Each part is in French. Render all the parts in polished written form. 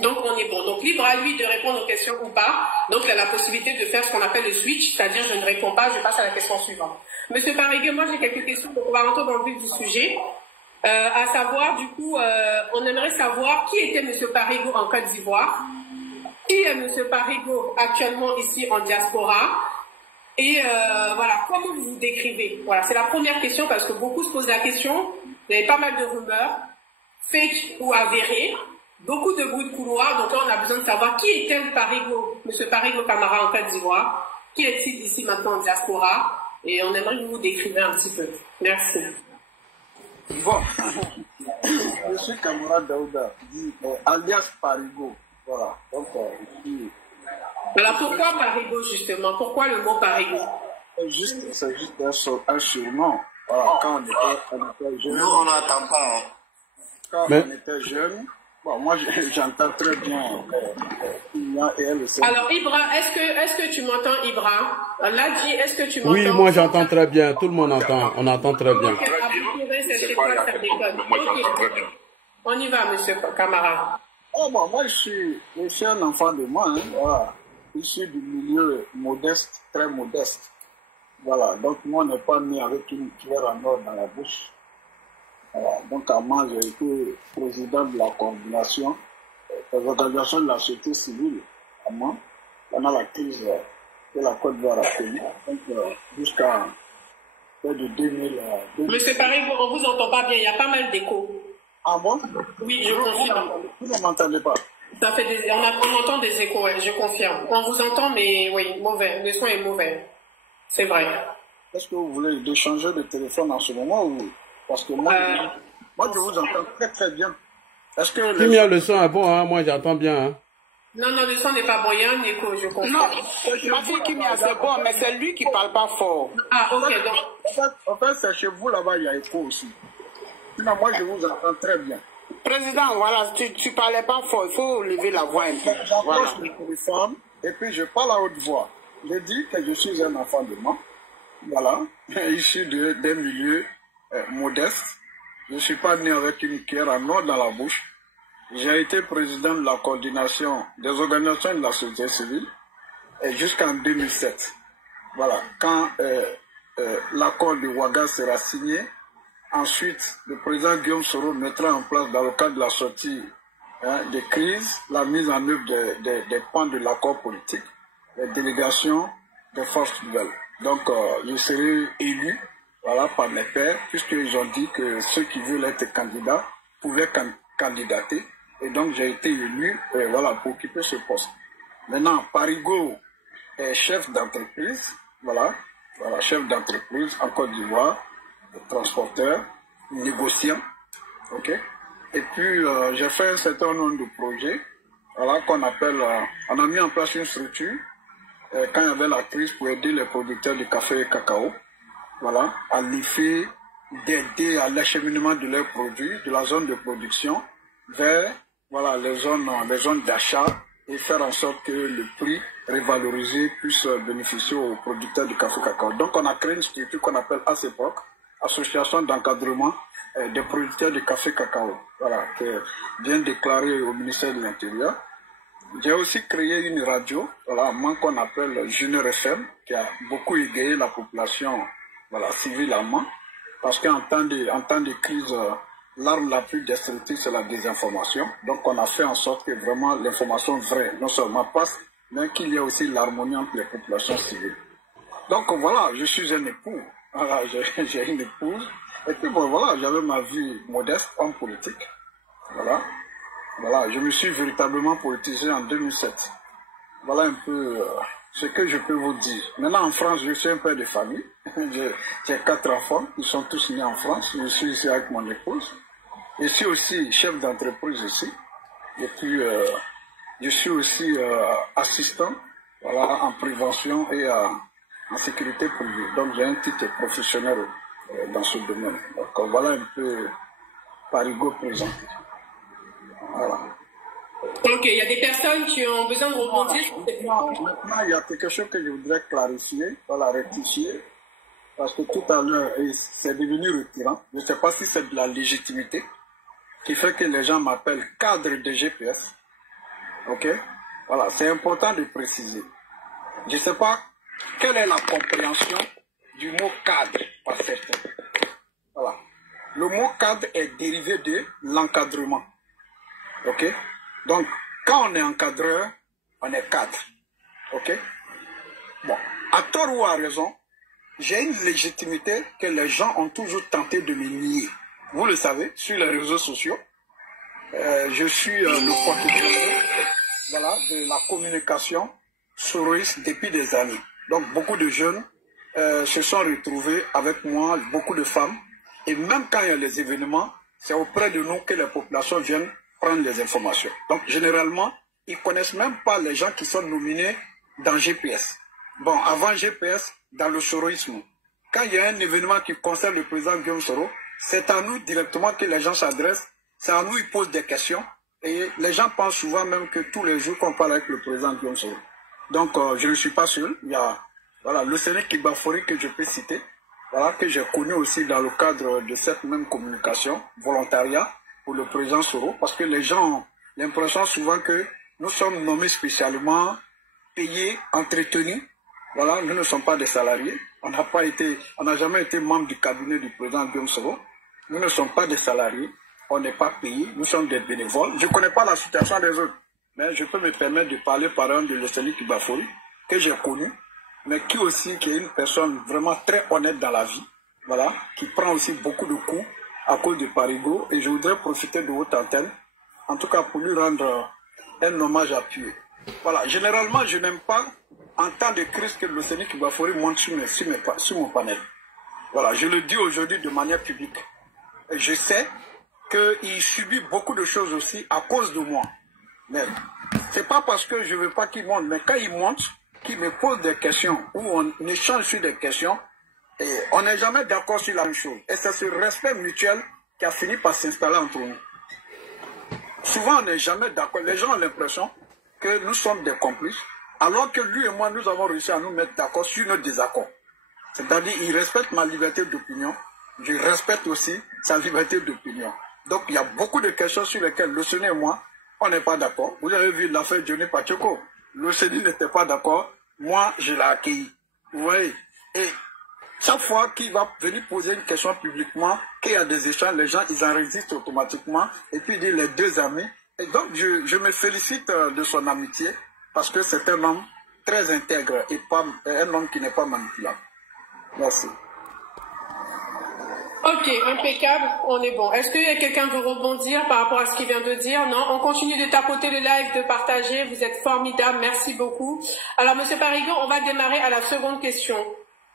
Donc on est bon. Donc libre à lui de répondre aux questions ou pas. Donc il a la possibilité de faire ce qu'on appelle le switch, c'est-à-dire je ne réponds pas, je passe à la question suivante. Monsieur Parigueux, moi j'ai quelques questions, donc on va rentrer dans le vif du sujet. À savoir, du coup, on aimerait savoir qui était Monsieur Parigueux en Côte d'Ivoire, qui est Monsieur Parigueux actuellement ici en diaspora, et voilà, comment vous vous décrivez? Voilà, c'est la première question parce que beaucoup se posent la question. Il y avait pas mal de rumeurs, fake ou avérées. Beaucoup de bruit de couloir, donc là on a besoin de savoir qui était le Parigueux, M. Parigueux Camara en Côte d'Ivoire, qui est-il ici maintenant en diaspora, et on aimerait que vous vous décrivez un petit peu. Merci. Bon, je suis Camara Daouda, alias Parigueux, voilà. Donc, alors pourquoi Parigueux justement? Pourquoi le mot Parigueux? C'est juste un surnom. Voilà, quand on était jeune. Nous on n'entend pas. Hein. Quand on était jeune. Bon, moi, j'entends très bien et elle aussi. Alors, Ibra, est-ce que tu m'entends, Ibra? Là, dit, est-ce que tu m'entends? Oui, moi, j'entends très bien. Tout le monde entend. On entend très bien. Okay. On y va, monsieur Camara. Oh, bon, moi, je suis un enfant de moi. Hein, voilà. Issu du milieu modeste, très modeste. Voilà. Donc, moi, on n'est pas né avec une cuillère en or dans la bouche. Voilà. Donc, à moi, j'ai été président de la coordination des organisations de la société civile, à moi, pendant la crise de la Côte d'Ivoire a connu, donc jusqu'à près de 2000. Monsieur Parigueux, on ne vous entend pas bien, il y a pas mal d'écho. Ah bon? Oui, je confirme. Vous ne m'entendez pas? Ça fait on entend des échos, ouais, je confirme. On vous entend, mais oui, mauvais. Le son est mauvais. C'est vrai. Est-ce que vous voulez échanger de téléphone en ce moment ou... Parce que moi, je vous entends très très bien. Est-ce que le son est bon, hein? Moi j'entends bien. Hein? Non, le son n'est pas bon, il y a un écho, je comprends. Non, ma fille Kimia, c'est bon, mais c'est lui qui parle pas fort. Ah, ok, donc. En fait, c'est chez vous là-bas, il y a écho aussi. Sinon, moi, je vous entends très bien. Président, voilà, tu parlais pas fort, il faut lever la voix un peu. J'approche le téléphone et puis je parle à haute voix. Je dis que je suis un enfant de moi. Voilà, issu d'un milieu modeste. Je ne suis pas né avec une cuillère en or dans la bouche. J'ai été président de la coordination des organisations de la société civile jusqu'en 2007. Voilà, quand l'accord de Ouaga sera signé, ensuite le président Guillaume Soro mettra en place dans le cadre de la sortie des crises, la mise en œuvre des points de l'accord politique, les délégations des forces nouvelles. Donc je serai élu. Voilà, par mes pairs, puisqu'ils ont dit que ceux qui veulent être candidats pouvaient candidater. Et donc, j'ai été élu voilà, pour occuper ce poste. Maintenant, Parigueux est chef d'entreprise, voilà, chef d'entreprise en Côte d'Ivoire, transporteur, négociant, ok. Et puis, j'ai fait un certain nombre de projets, voilà, qu'on appelle, on a mis en place une structure, quand il y avait la crise, pour aider les producteurs de café et cacao. Voilà, à l'effet d'aider à l'acheminement de leurs produits, de la zone de production, vers voilà, les zones d'achat et faire en sorte que le prix révalorisé puisse bénéficier aux producteurs du café cacao. Donc on a créé une structure qu'on appelle ACEPOC, Association d'encadrement des producteurs de café cacao, voilà, qui est bien déclarée au ministère de l'Intérieur. J'ai aussi créé une radio, voilà, qu'on appelle Junior FM, qui a beaucoup égayé la population. Voilà, civilement, parce qu'en temps de crise, l'arme la plus destructrice, c'est la désinformation. Donc, on a fait en sorte que vraiment l'information vraie, non seulement passe, mais qu'il y ait aussi l'harmonie entre les populations civiles. Donc, voilà, je suis un époux. Voilà, j'ai une épouse. Et puis, bon, voilà, j'avais ma vie modeste, homme politique. Voilà. Voilà, je me suis véritablement politisé en 2007. Voilà un peu ce que je peux vous dire. Maintenant, en France, je suis un père de famille. J'ai 4 enfants, ils sont tous nés en France. Je suis ici avec mon épouse. Je suis aussi chef d'entreprise ici. Et puis, je suis aussi assistant, voilà, en prévention et en sécurité privée. Donc, j'ai un titre professionnel dans ce domaine. Donc, voilà un peu Parigueux présenté. Voilà. Ok, il y a des personnes qui ont besoin de rebondir. Maintenant, il y a quelque chose que je voudrais clarifier, voilà, rectifier, parce que tout à l'heure, c'est devenu retirant. Je ne sais pas si c'est de la légitimité. qui fait que les gens m'appellent cadre de GPS. Ok? Voilà, c'est important de préciser. Je ne sais pas quelle est la compréhension du mot cadre par certains. Voilà. Le mot cadre est dérivé de l'encadrement. Ok? Donc, quand on est encadreur, on est cadre. Ok? Bon, à tort ou à raison, j'ai une légitimité que les gens ont toujours tenté de me nier. Vous le savez, sur les réseaux sociaux, je suis le porte-parole, voilà, de la communication soroïste depuis des années. Donc, beaucoup de jeunes se sont retrouvés avec moi, beaucoup de femmes. Et même quand il y a les événements, c'est auprès de nous que les populations viennent prendre les informations. Donc, généralement, ils ne connaissent même pas les gens qui sont nominés dans GPS. Bon, avant GPS, dans le soroïsme, quand il y a un événement qui concerne le président Guillaume Soro, c'est à nous directement que les gens s'adressent, c'est à nous qu'ils posent des questions. Et les gens pensent souvent même que tous les jours qu'on parle avec le président Guillaume Soro. Donc, je ne suis pas seul. Il y a voilà, le Sénégal Kibafori que je peux citer, voilà, que j'ai connu aussi dans le cadre de cette même communication, volontariat pour le président Soro, parce que les gens ont l'impression souvent que nous sommes nommés spécialement, payés, entretenus. Voilà, nous ne sommes pas des salariés. On n'a jamais été membre du cabinet du président Guillaume Soro. Nous ne sommes pas des salariés. On n'est pas payés. Nous sommes des bénévoles. Je ne connais pas la situation des autres. Mais je peux me permettre de parler par exemple de Lesteni Kibafori, que j'ai connu, mais qui est une personne vraiment très honnête dans la vie. Voilà, qui prend aussi beaucoup de coups à cause de Parigo. Et je voudrais profiter de votre antenne, en tout cas pour lui rendre un hommage appuyé. Voilà, généralement, je n'aime pas en temps de crise que le Sénégal Kibafori monte sur mon panel. Voilà, je le dis aujourd'hui de manière publique. Et je sais qu'il subit beaucoup de choses aussi à cause de moi. Mais c'est pas parce que je veux pas qu'il monte, mais quand il monte, qu'il me pose des questions, ou on échange sur des questions, et on n'est jamais d'accord sur la même chose. Et c'est ce respect mutuel qui a fini par s'installer entre nous. Souvent, on n'est jamais d'accord. Les gens ont l'impression que nous sommes des complices, alors que lui et moi, nous avons réussi à nous mettre d'accord sur nos désaccords. C'est-à-dire, il respecte ma liberté d'opinion, je respecte aussi sa liberté d'opinion. Donc, il y a beaucoup de questions sur lesquelles le Sénégal et moi, on n'est pas d'accord. Vous avez vu l'affaire Johnny Pachoko. Le Sénégal n'était pas d'accord. Moi, je l'ai accueilli. Vous voyez? Et chaque fois qu'il va venir poser une question publiquement, qu'il y a des échanges, les gens, ils enregistrent automatiquement. Et puis, il dit les deux amis. Et donc, je me félicite de son amitié parce que c'est un homme très intègre et pas un homme qui n'est pas manipulable. Merci. Ok, impeccable, on est bon. Est-ce qu'il y a quelqu'un qui veut rebondir par rapport à ce qu'il vient de dire? Non, on continue de tapoter le live, de partager. Vous êtes formidables, merci beaucoup. Alors, Monsieur Parigo, on va démarrer à la seconde question.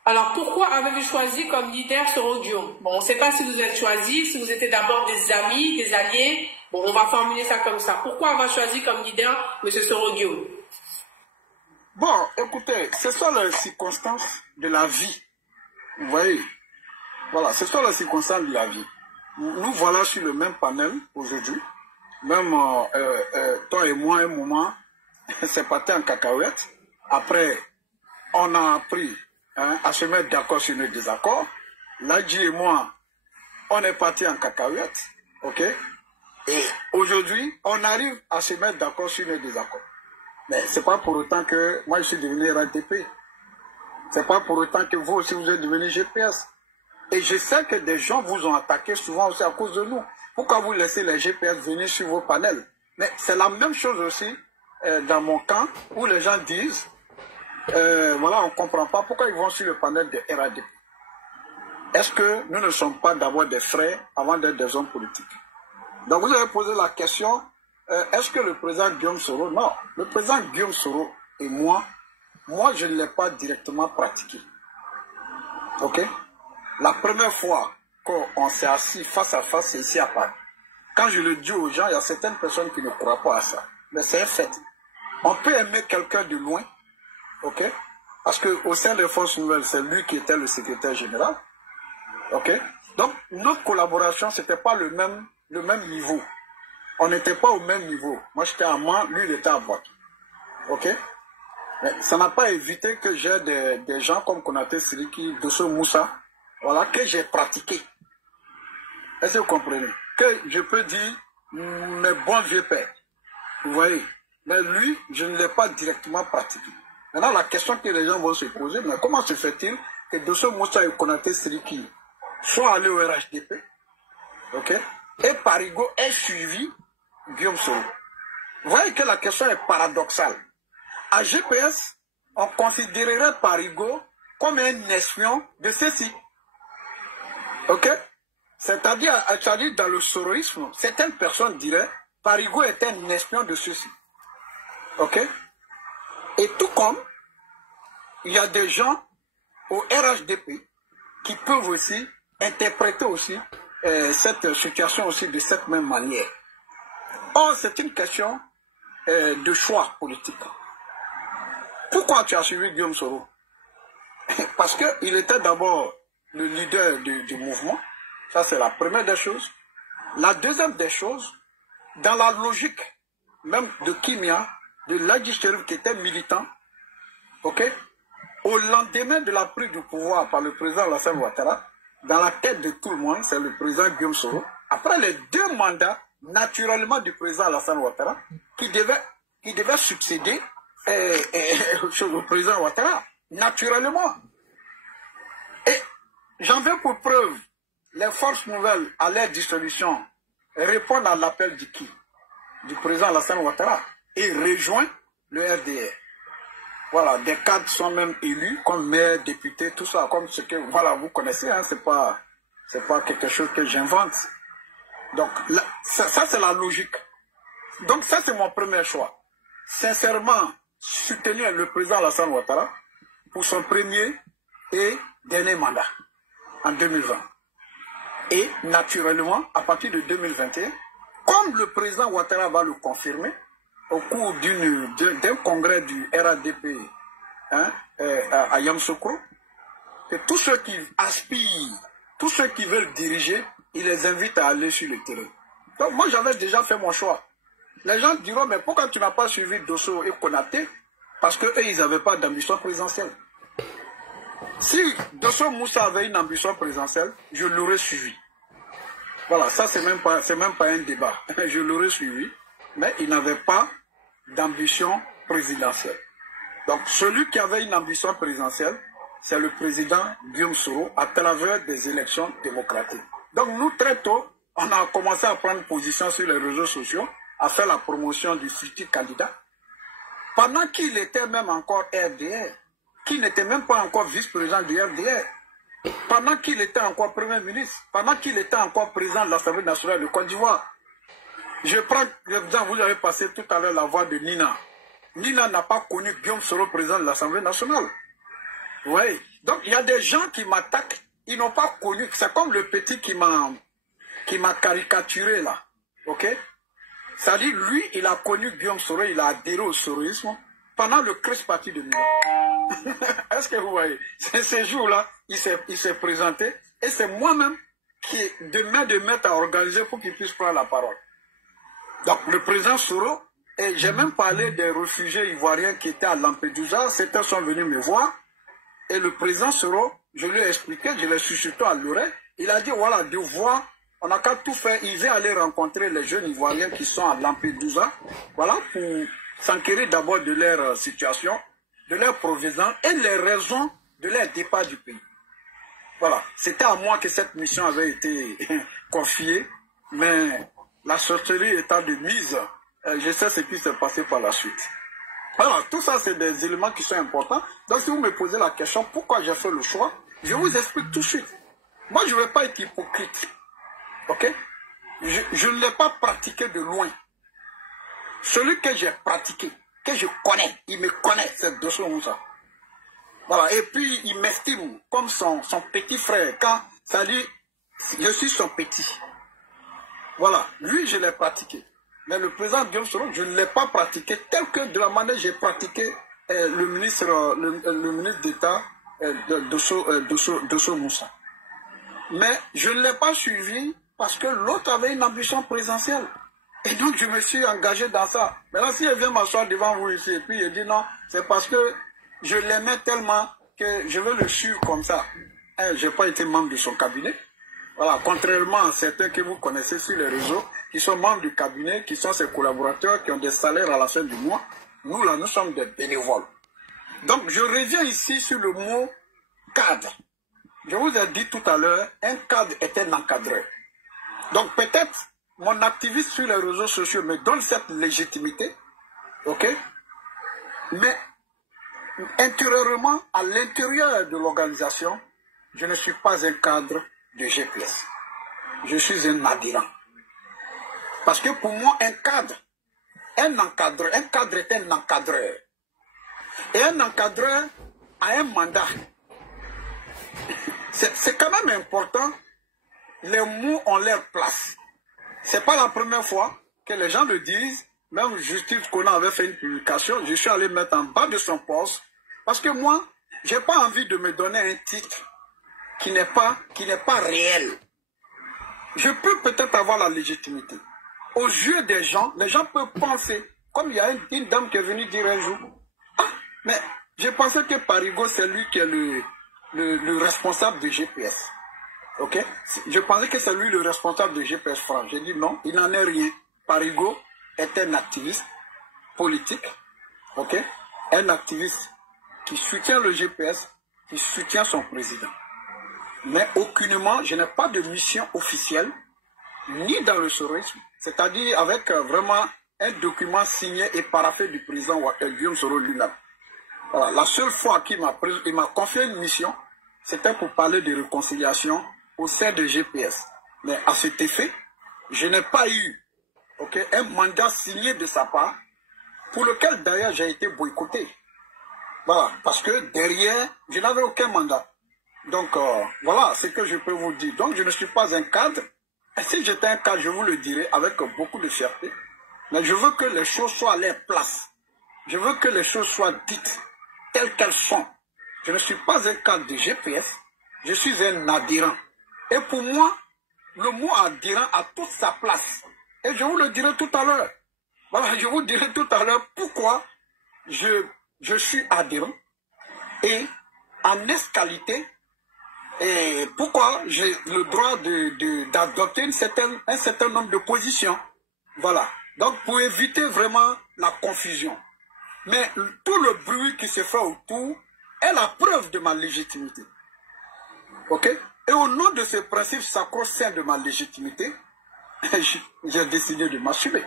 Alors, pourquoi avez-vous choisi comme leader Soro Guillaume? Bon, on ne sait pas si vous êtes choisi, si vous étiez d'abord des amis, des alliés. Bon, on va formuler ça comme ça. Pourquoi avoir choisi comme leader Monsieur Soro Guillaume? Bon, écoutez, ce sont les circonstances de la vie. Vous voyez? Voilà, ce sont les circonstances de la vie. Nous voilà sur le même panel aujourd'hui. Même toi et moi, un moment, c'est parti en cacahuète. Après, on a appris à se mettre d'accord sur nos désaccords. Ladji et moi, on est parti en cacahuète. Ok? Et aujourd'hui, on arrive à se mettre d'accord sur nos désaccords. Mais ce n'est pas pour autant que moi, je suis devenu RATP. Ce n'est pas pour autant que vous aussi, vous êtes devenu GPS. Et je sais que des gens vous ont attaqué souvent aussi à cause de nous. Pourquoi vous laissez les GPS venir sur vos panels? Mais c'est la même chose aussi dans mon camp où les gens disent, voilà, on ne comprend pas pourquoi ils vont sur le panel de RADP. Est-ce que nous ne sommes pas d'abord des frères avant d'être des hommes politiques? Donc vous avez posé la question, est-ce que le président Guillaume Soro? Non, le président Guillaume Soro et moi je ne l'ai pas directement pratiqué. Ok? La première fois qu'on s'est assis face à face, c'est ici à Paris. Quand je le dis aux gens, il y a certaines personnes qui ne croient pas à ça. Mais c'est un fait. On peut aimer quelqu'un de loin, ok? Parce qu'au sein des forces nouvelles, c'est lui qui était le secrétaire général. Ok? Donc, notre collaboration, ce n'était pas le même niveau. On n'était pas au même niveau. Moi, j'étais à Mans, lui, il était à Boaké. Ok? Mais ça n'a pas évité que j'ai des gens comme Konaté Siriki, Dosso Moussa, voilà, que j'ai pratiqué. Est-ce que vous comprenez? que je peux dire mes bons vieux pères. Vous voyez? Mais lui, je ne l'ai pas directement pratiqué. Maintenant, la question que les gens vont se poser, mais comment se fait-il que Dosso Moussa et Konaté Siriki soient allés au RHDP, ok, et Parigo ait suivi Guillaume Soro? Vous voyez que la question est paradoxale. À GPS, on considérerait Parigo comme un espion de ceci. Ok? C'est-à-dire, dans le soroïsme, certaines personnes diraient Parigo est un espion de ceci. Ok? Et tout comme il y a des gens au RHDP qui peuvent aussi interpréter aussi cette situation aussi de cette même manière. Or, c'est une question de choix politique. Pourquoi tu as suivi Guillaume Soro? Parce qu'il était d'abord le leader du mouvement. Ça, c'est la première des choses. La deuxième des choses, dans la logique même de Kimia, de Ladji Cherif qui était militant, ok, au lendemain de la prise du pouvoir par le président Alassane Ouattara, dans la tête de tout le monde, c'est le président Guillaume Soro. Après les 2 mandats, naturellement, du président Alassane Ouattara, qui devait succéder au président Ouattara, naturellement. Et j'en veux pour preuve, les forces nouvelles, à leur dissolution, répondent à l'appel du président Alassane Ouattara et rejoignent le RDR. Voilà, des cadres sont même élus comme maire, député, tout ça, comme ce que voilà, vous connaissez, hein, c'est pas quelque chose que j'invente. Donc, là, ça c'est la logique. Donc, ça c'est mon premier choix. Sincèrement, soutenir le président Alassane Ouattara pour son premier et dernier mandat en 2020. Et naturellement, à partir de 2021, comme le président Ouattara va le confirmer, au cours d'un congrès du RADP, hein, à Yamoussoukro, que tous ceux qui aspirent, tous ceux qui veulent diriger, il les invite à aller sur le terrain. Donc moi j'avais déjà fait mon choix. Les gens diront, mais pourquoi tu n'as pas suivi Dosso et Konaté? Parce qu'eux, ils n'avaient pas d'ambition présidentielle. Si Dosso Moussa avait une ambition présidentielle, je l'aurais suivi. Voilà, ça c'est même pas un débat. Je l'aurais suivi, mais il n'avait pas d'ambition présidentielle. Donc celui qui avait une ambition présidentielle, c'est le président Guillaume Soro à travers des élections démocratiques. Donc nous très tôt, on a commencé à prendre position sur les réseaux sociaux, à faire la promotion du futur candidat, pendant qu'il était même encore RDR, qui n'était même pas encore vice-président du RDR, pendant qu'il était encore Premier ministre, pendant qu'il était encore président de l'Assemblée nationale de Côte d'Ivoire. Je prends l'exemple, vous avez passé tout à l'heure la voix de Nina. Nina n'a pas connu Guillaume Soro, président de l'Assemblée nationale. Oui. Donc il y a des gens qui m'attaquent, ils n'ont pas connu. C'est comme le petit qui m'a caricaturé là. Ok? C'est-à-dire, lui, il a connu Guillaume Soro, il a adhéré au soroïsme pendant le Crest Parti de Milan. Est-ce que vous voyez? C'est ce jour-là, il s'est présenté et c'est moi-même qui, de main de maître, à organiser pour qu'il puisse prendre la parole. Donc, le président Soro, et j'ai même parlé des réfugiés ivoiriens qui étaient à Lampedusa, certains sont venus me voir, et le président Soro, je lui ai expliqué, je l'ai surtout à l'oreille, il a dit, voilà, de voir, on n'a qu'à tout faire, il vient aller rencontrer les jeunes ivoiriens qui sont à Lampedusa, voilà, pour s'enquérir d'abord de leur situation, de leur provision et les raisons de leur départ du pays. Voilà, c'était à moi que cette mission avait été confiée, mais la sorcellerie étant de mise, je sais ce qui s'est passé par la suite. Alors, tout ça, c'est des éléments qui sont importants. Donc, si vous me posez la question, pourquoi j'ai fait le choix, je vous explique tout de suite. Moi, je ne vais pas être hypocrite. Ok? Je ne l'ai pas pratiqué de loin. Celui que j'ai pratiqué, que je connais, il me connaît, c'est Dosso Moussa. Voilà, et puis il m'estime comme son petit frère. Quand ça dit, je suis son petit. Voilà, lui, je l'ai pratiqué. Mais le président Guillaume Soro, je ne l'ai pas pratiqué tel que de la manière j'ai pratiqué le ministre d'État Dosso Moussa. Mais je ne l'ai pas suivi parce que l'autre avait une ambition présidentielle. Et donc je me suis engagé dans ça. Maintenant, si elle vient m'asseoir devant vous ici et puis il dit non, c'est parce que je l'aimais tellement que je veux le suivre comme ça. Je n'ai pas été membre de son cabinet. Voilà, contrairement à certains que vous connaissez sur les réseaux, qui sont membres du cabinet, qui sont ses collaborateurs, qui ont des salaires à la fin du mois, nous là, nous sommes des bénévoles. Donc, je reviens ici sur le mot cadre. Je vous ai dit tout à l'heure, un cadre est un encadreur. Donc, peut-être, mon activiste sur les réseaux sociaux me donne cette légitimité, ok? Mais, intérieurement, à l'intérieur de l'organisation, je ne suis pas un cadre de GPS. Je suis un adhérent. Parce que pour moi, un cadre est un encadreur. Et un encadreur a un mandat. C'est quand même important, les mots ont leur place. C'est pas la première fois que les gens le disent. Même Justice Kona avait fait une publication, je suis allé mettre en bas de son poste, parce que moi, j'ai pas envie de me donner un titre qui n'est pas réel. Je peux peut-être avoir la légitimité. Aux yeux des gens, les gens peuvent penser, comme il y a une dame qui est venue dire un jour, ah, mais je pensais que Parigo, c'est lui qui est le responsable de GPS. Ok? Je pensais que c'est lui le responsable de GPS France. J'ai dit non, il n'en est rien. Parigo est un activiste politique, ok? Un activiste qui soutient le GPS, qui soutient son président. Mais aucunement, je n'ai pas de mission officielle, ni dans le soroisme, c'est-à-dire avec vraiment un document signé et paraphé du président Guillaume Soro lui-même. Voilà. La seule fois qu'il m'a confié une mission, c'était pour parler de réconciliation au sein de GPS. Mais à cet effet, je n'ai pas eu un mandat signé de sa part, pour lequel d'ailleurs j'ai été boycotté. Voilà, parce que derrière, je n'avais aucun mandat. Donc voilà ce que je peux vous dire. Donc je ne suis pas un cadre. Et si j'étais un cadre, je vous le dirais avec beaucoup de fierté. Mais je veux que les choses soient à leur place. Je veux que les choses soient dites telles qu'elles sont. Je ne suis pas un cadre de GPS, je suis un adhérent. Et pour moi, le mot adhérent a toute sa place. Et je vous le dirai tout à l'heure. Voilà, je vous dirai tout à l'heure pourquoi je suis adhérent. Et en escalité, et pourquoi j'ai le droit d'adopter un certain nombre de positions. Voilà. Donc pour éviter vraiment la confusion. Mais tout le bruit qui se fait autour est la preuve de ma légitimité. Ok? Et au nom de ce principe sacro-saint de ma légitimité, j'ai décidé de m'assumer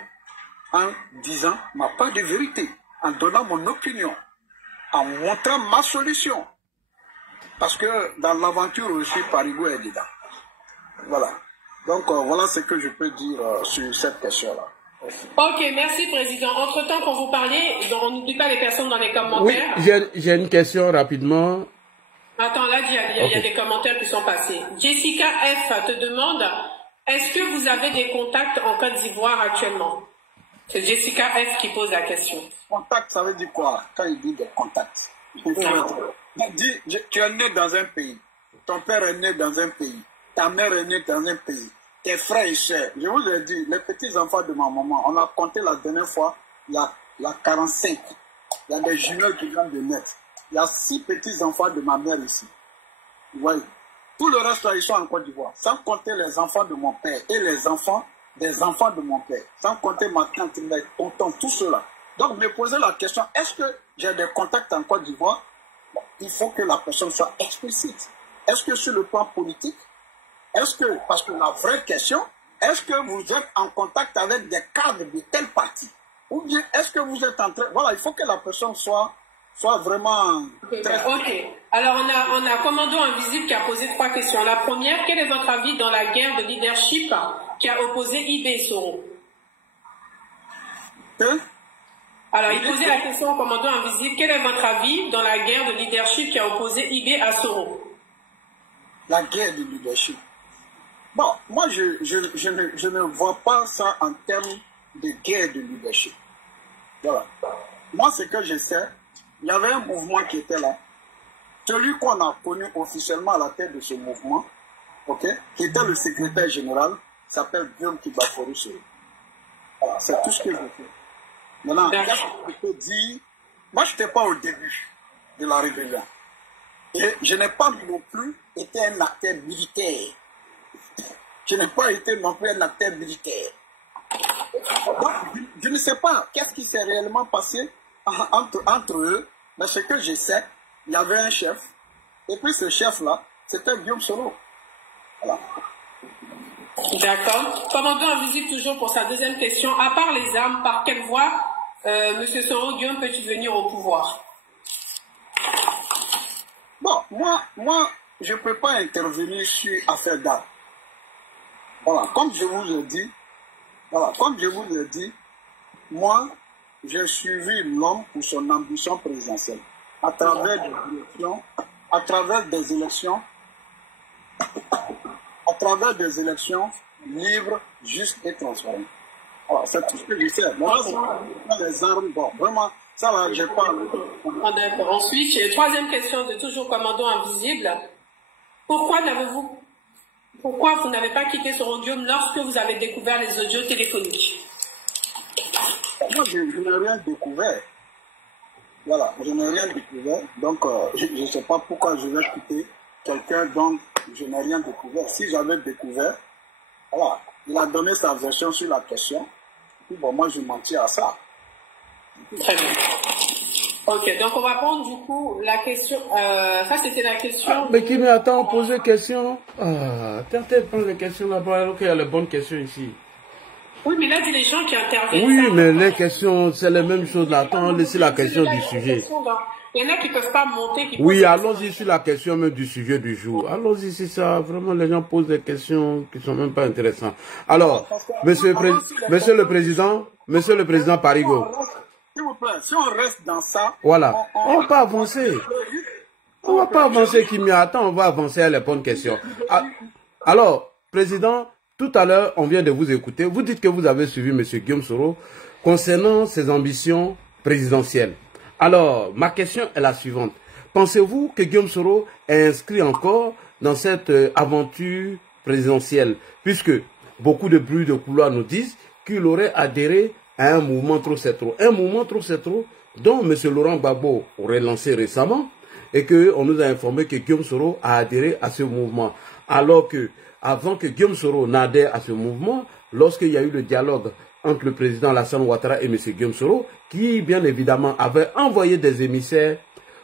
en disant ma part de vérité, en donnant mon opinion, en montrant ma solution. Parce que dans l'aventure aussi, Parigo est dedans. Voilà. Donc voilà ce que je peux dire sur cette question-là. Ok, merci Président. Entre-temps, quand vous parlez, on n'oublie pas les personnes dans les commentaires. Oui, j'ai une question rapidement. Attends, là, il y a des commentaires qui sont passés. Jessica F te demande, est-ce que vous avez des contacts en Côte d'Ivoire actuellement? C'est Jessica F qui pose la question. Contact, ça veut dire quoi quand il dit des contacts? Dis, tu es né dans un pays, ton père est né dans un pays, ta mère est née dans un pays, tes frères et sœurs. Je vous ai dit, les petits-enfants de ma maman, on a compté la dernière fois, il y a 45. Il y a des jumelles qui viennent de naître. Il y a 6 petits-enfants de ma mère ici. Vous voyez. Tout le reste, là, ils sont en Côte d'Ivoire. Sans compter les enfants de mon père et les enfants des enfants de mon père. Sans compter ma tante, mes tontons, tout cela. Donc, me poser la question, est-ce que j'ai des contacts en Côte d'Ivoire? Bon, il faut que la personne soit explicite. Est-ce que sur le plan politique, parce que la vraie question, est-ce que vous êtes en contact avec des cadres de tel parti? Ou bien, est-ce que vous êtes en train... Voilà, il faut que la personne soit vraiment... Ok. Alors, on a Commando Invisible qui a posé 3 questions. La première, quel est votre avis dans la guerre de leadership qui a opposé IB et Soro? Alors, il posait la question au Commando Invisible, quel est votre avis dans la guerre de leadership qui a opposé IB à Soro? La guerre de leadership. Bon, moi, je ne vois pas ça en termes de guerre de leadership. Voilà. Moi, ce que je sais, il y avait un mouvement qui était là. Celui qu'on a connu officiellement à la tête de ce mouvement, qui était le secrétaire général, s'appelle Guillaume Kibaforu. Voilà, c'est tout ce que je fais. Maintenant, je peux dire, moi, je n'étais pas au début de la rébellion. Et je n'ai pas non plus été un acteur militaire. Je n'ai pas été non plus un acteur militaire. Donc, je ne sais pas qu'est-ce qui s'est réellement passé entre eux, mais ce que je sais, il y avait un chef, et puis ce chef-là, c'était Guillaume Soro. Voilà. D'accord. Commandant en visite toujours pour sa deuxième question. À part les armes, par quelle voie, M. Soro Guillaume peut-il venir au pouvoir? Bon, moi, je ne peux pas intervenir sur affaire d'armes. Voilà, comme je vous l'ai dit, moi, j'ai suivi l'homme pour son ambition présidentielle à travers des élections libres, justes et transparentes. Voilà, c'est tout ce que je sais. Les armes, bon, vraiment, ça là, j'ai pas... D'accord. Ensuite, troisième question de toujours commandant invisible. Pourquoi vous n'avez pas quitté ce rhodium lorsque vous avez découvert les audios téléphoniques? Moi, je n'ai rien découvert. Voilà, je n'ai rien découvert. Donc, je ne sais pas pourquoi je vais quitter quelqu'un dont je n'ai rien découvert. Si j'avais découvert, voilà, il a donné sa version sur la question. Puis bon, moi, je m'en tiens à ça. Très bien. Ok, donc on va prendre du coup la question. Ça, c'était la question. Mais qui m'attend à poser question? T'es prendre les questions là-bas alors qu'il y a les bonnes questions ici. Oui, mais là, c'est les gens qui interviennent. Oui, mais les questions, c'est les mêmes choses là. Attends, laissez la question du sujet. Il y en a qui ne peuvent pas monter. Oui, allons-y sur la question même du sujet du jour. Allons-y, c'est ça. Vraiment, les gens posent des questions qui ne sont même pas intéressantes. Alors, monsieur le Président Parigo. S'il vous plaît, si on reste dans ça... Voilà, on va pas avancer. On va pas avancer, Kimi. Attends, on va avancer à les bonnes questions. Alors, Président, tout à l'heure, on vient de vous écouter. Vous dites que vous avez suivi M. Guillaume Soro concernant ses ambitions présidentielles. Alors, ma question est la suivante. Pensez-vous que Guillaume Soro est inscrit encore dans cette aventure présidentielle? Puisque beaucoup de bruits de couloir nous disent qu'il aurait adhéré à un mouvement trop c'est trop. Un mouvement trop c'est trop dont M. Laurent Gbagbo aurait lancé récemment et qu'on nous a informé que Guillaume Soro a adhéré à ce mouvement. Alors que, avant que Guillaume Soro n'adhère à ce mouvement, lorsqu'il y a eu le dialogue entre le président Alassane Ouattara et M. Guillaume Soro, qui bien évidemment avait envoyé des émissaires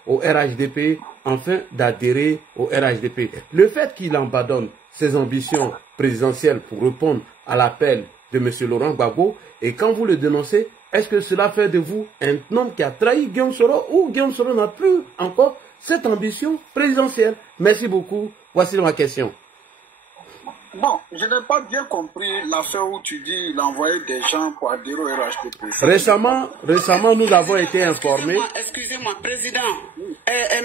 au RHDP afin d'adhérer au RHDP. Le fait qu'il abandonne ses ambitions présidentielles pour répondre à l'appel de M. Laurent Gbagbo, et quand vous le dénoncez, est-ce que cela fait de vous un homme qui a trahi Guillaume Soro ou Guillaume Soro n'a plus encore cette ambition présidentielle? Merci beaucoup. Voici ma question. Bon, je n'ai pas bien compris l'affaire où tu dis il a envoyé des gens pour adhérer au RHDP. Récemment, nous avons été informés. Excusez-moi, Président.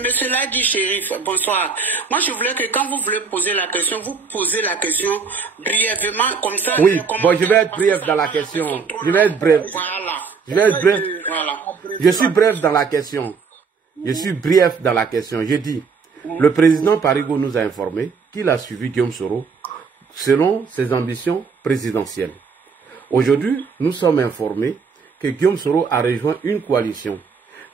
Monsieur Ladi Chérif, bonsoir. Moi, je voulais que quand vous voulez poser la question, vous posez la question brièvement, comme ça. Oui, bon, je vais être bref dans la question. Je vais être bref. Voilà. Je vais être bref. Voilà. Je suis bref dans la question. Je suis bref dans la question. Je dis, le président Parigo nous a informé qu'il a suivi Guillaume Soro selon ses ambitions présidentielles. Aujourd'hui, nous sommes informés que Guillaume Soro a rejoint une coalition,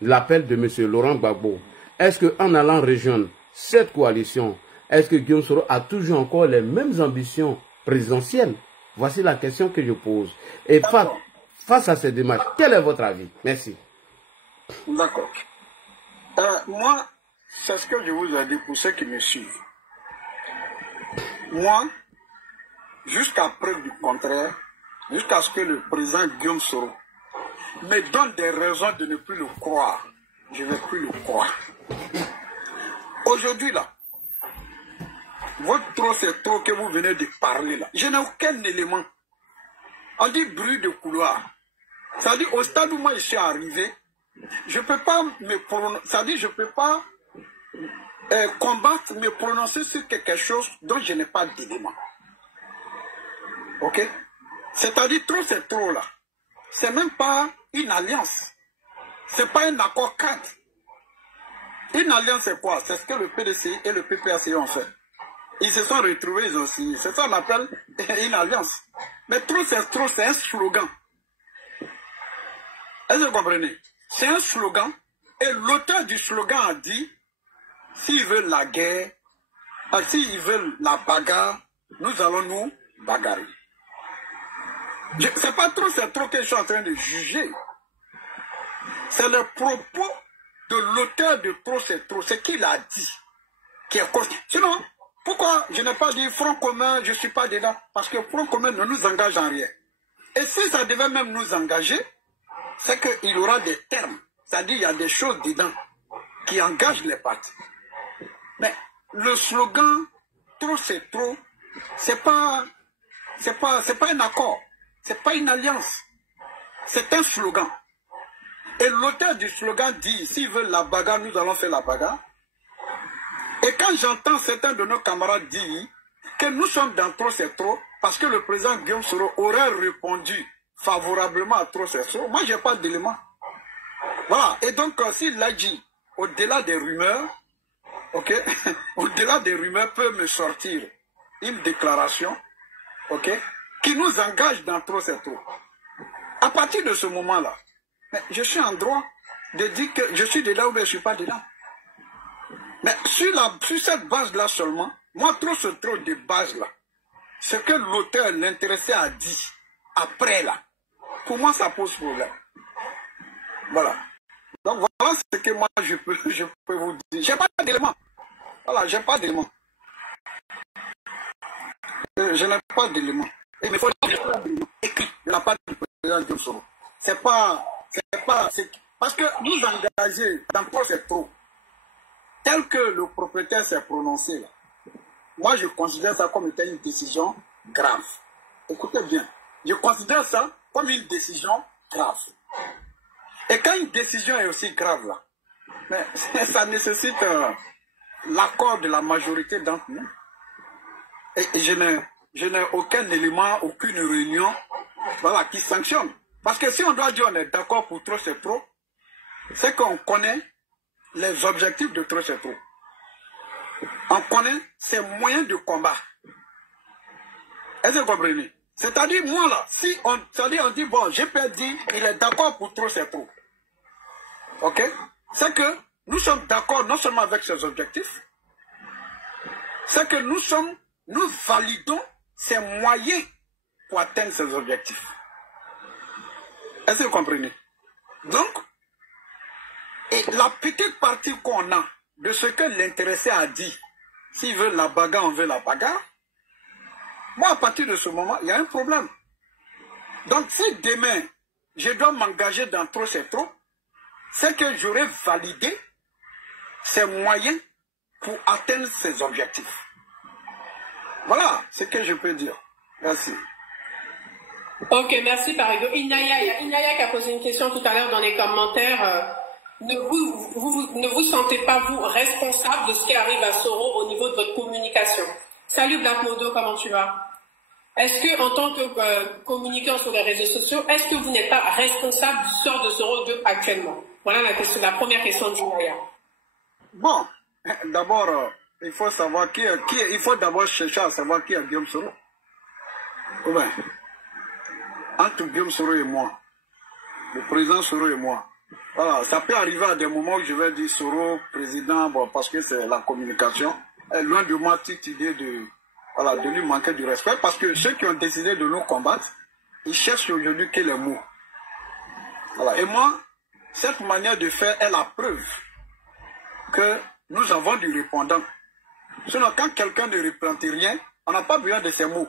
l'appel de M. Laurent Gbagbo. Est-ce qu'en allant rejoindre cette coalition, est-ce que Guillaume Soro a toujours encore les mêmes ambitions présidentielles? Voici la question que je pose. Et face à ces démarches, quel est votre avis? Merci. D'accord. Moi, c'est ce que je vous ai dit pour ceux qui me suivent. Moi, jusqu'à preuve du contraire, jusqu'à ce que le président Guillaume Soro me donne des raisons de ne plus le croire, je ne vais plus le croire. Aujourd'hui, là, votre trop c'est trop que vous venez de parler, là, je n'ai aucun élément. On dit bruit de couloir. Ça dit, au stade où moi je suis arrivé, je ne peux pas me prononcer, ça dit, je ne peux pas combattre, me prononcer sur quelque chose dont je n'ai pas d'élément. Ok? C'est-à-dire, trop c'est trop là. C'est même pas une alliance. C'est pas un accord cadre. Une alliance, c'est quoi? C'est ce que le PDCI et le PPACI ont fait. Ils se sont retrouvés, ils aussi. C'est ça qu'on appelle une alliance. Mais trop, c'est un slogan. Est-ce que vous comprenez? C'est un slogan. Et l'auteur du slogan a dit, s'ils veulent la guerre, s'ils veulent la bagarre, nous allons nous bagarrer. C'est pas trop, c'est trop que je suis en train de juger. C'est le propos de l'auteur de Trop c'est trop, ce qu'il a dit, qui est correct. Sinon, pourquoi je n'ai pas dit Front commun, je ne suis pas dedans? Parce que Front commun ne nous engage en rien. Et si ça devait même nous engager, c'est qu'il y aura des termes. C'est-à-dire qu'il y a des choses dedans qui engagent les partis. Mais le slogan Trop c'est trop, c'est pas un accord, c'est pas une alliance, c'est un slogan. Et l'auteur du slogan dit, s'ils veulent la bagarre, nous allons faire la bagarre. Et quand j'entends certains de nos camarades dire que nous sommes dans Trop c'est trop, parce que le président Guillaume Soro aurait répondu favorablement à Trop c'est trop, moi j'ai pas d'éléments. Voilà, et donc s'il l'a dit, au-delà des rumeurs, ok, au-delà des rumeurs peut me sortir une déclaration, ok, qui nous engage dans Trop c'est trop. À partir de ce moment-là, je suis en droit de dire que je suis dedans ou bien je ne suis pas dedans. Mais sur cette base-là seulement, moi, Trop c'est trop de base-là, ce que l'auteur, l'intéressé a dit, après là, pour moi, ça pose problème. Voilà. Donc voilà ce que moi, je peux vous dire. Je n'ai pas d'éléments. Voilà, je n'ai pas d'éléments. Je n'ai pas d'éléments. Et il faut écrit de la part du président Guillaume Soro. C'est pas, parce que nous engager dans Trop c'est trop, tel que le propriétaire s'est prononcé là, moi je considère ça comme étant une décision grave. Écoutez bien, je considère ça comme une décision grave. Et quand une décision est aussi grave là, mais ça nécessite l'accord de la majorité d'entre nous. Et je n'ai aucun élément, aucune réunion, voilà, qui sanctionne. Parce que si on doit dire on est d'accord pour Trop c'est trop, c'est qu'on connaît les objectifs de Trop c'est trop. On connaît ses moyens de combat. Est-ce que vous comprenez? C'est-à-dire, moi là, si on dit, bon, j'ai pas dit, il est d'accord pour Trop c'est trop. Ok? C'est que nous sommes d'accord non seulement avec ses objectifs, c'est que nous validons ses moyens pour atteindre ses objectifs. Est-ce que vous comprenez? Donc, et la petite partie qu'on a de ce que l'intéressé a dit, s'il veut la bagarre, on veut la bagarre, moi, à partir de ce moment, il y a un problème. Donc, si demain, je dois m'engager dans Trop c'est trop, c'est que j'aurai validé ses moyens pour atteindre ses objectifs. Voilà ce que je peux dire. Merci. Ok, merci Parigo. Inaya qui a posé une question tout à l'heure dans les commentaires. Ne vous sentez pas, vous, responsable de ce qui arrive à Soro au niveau de votre communication? Salut Black Modo, comment tu vas? Est-ce que, en tant que communicant sur les réseaux sociaux, est-ce que vous n'êtes pas responsable du sort de Soro actuellement? Voilà la première question de Inaya. Bon, d'abord, il faut savoir il faut d'abord chercher à savoir qui est Guillaume Soro. Ouais. Entre Guillaume Soro et moi, le président Soro et moi, voilà, ça peut arriver à des moments où je vais dire Soro, président, bon, parce que c'est la communication. Et loin de moi toute idée de lui manquer du respect, parce que ceux qui ont décidé de nous combattre, ils cherchent aujourd'hui que les mots. Voilà. Et moi, cette manière de faire est la preuve que nous avons du répondant. Sinon, quand quelqu'un ne répond rien, on n'a pas besoin de ces mots.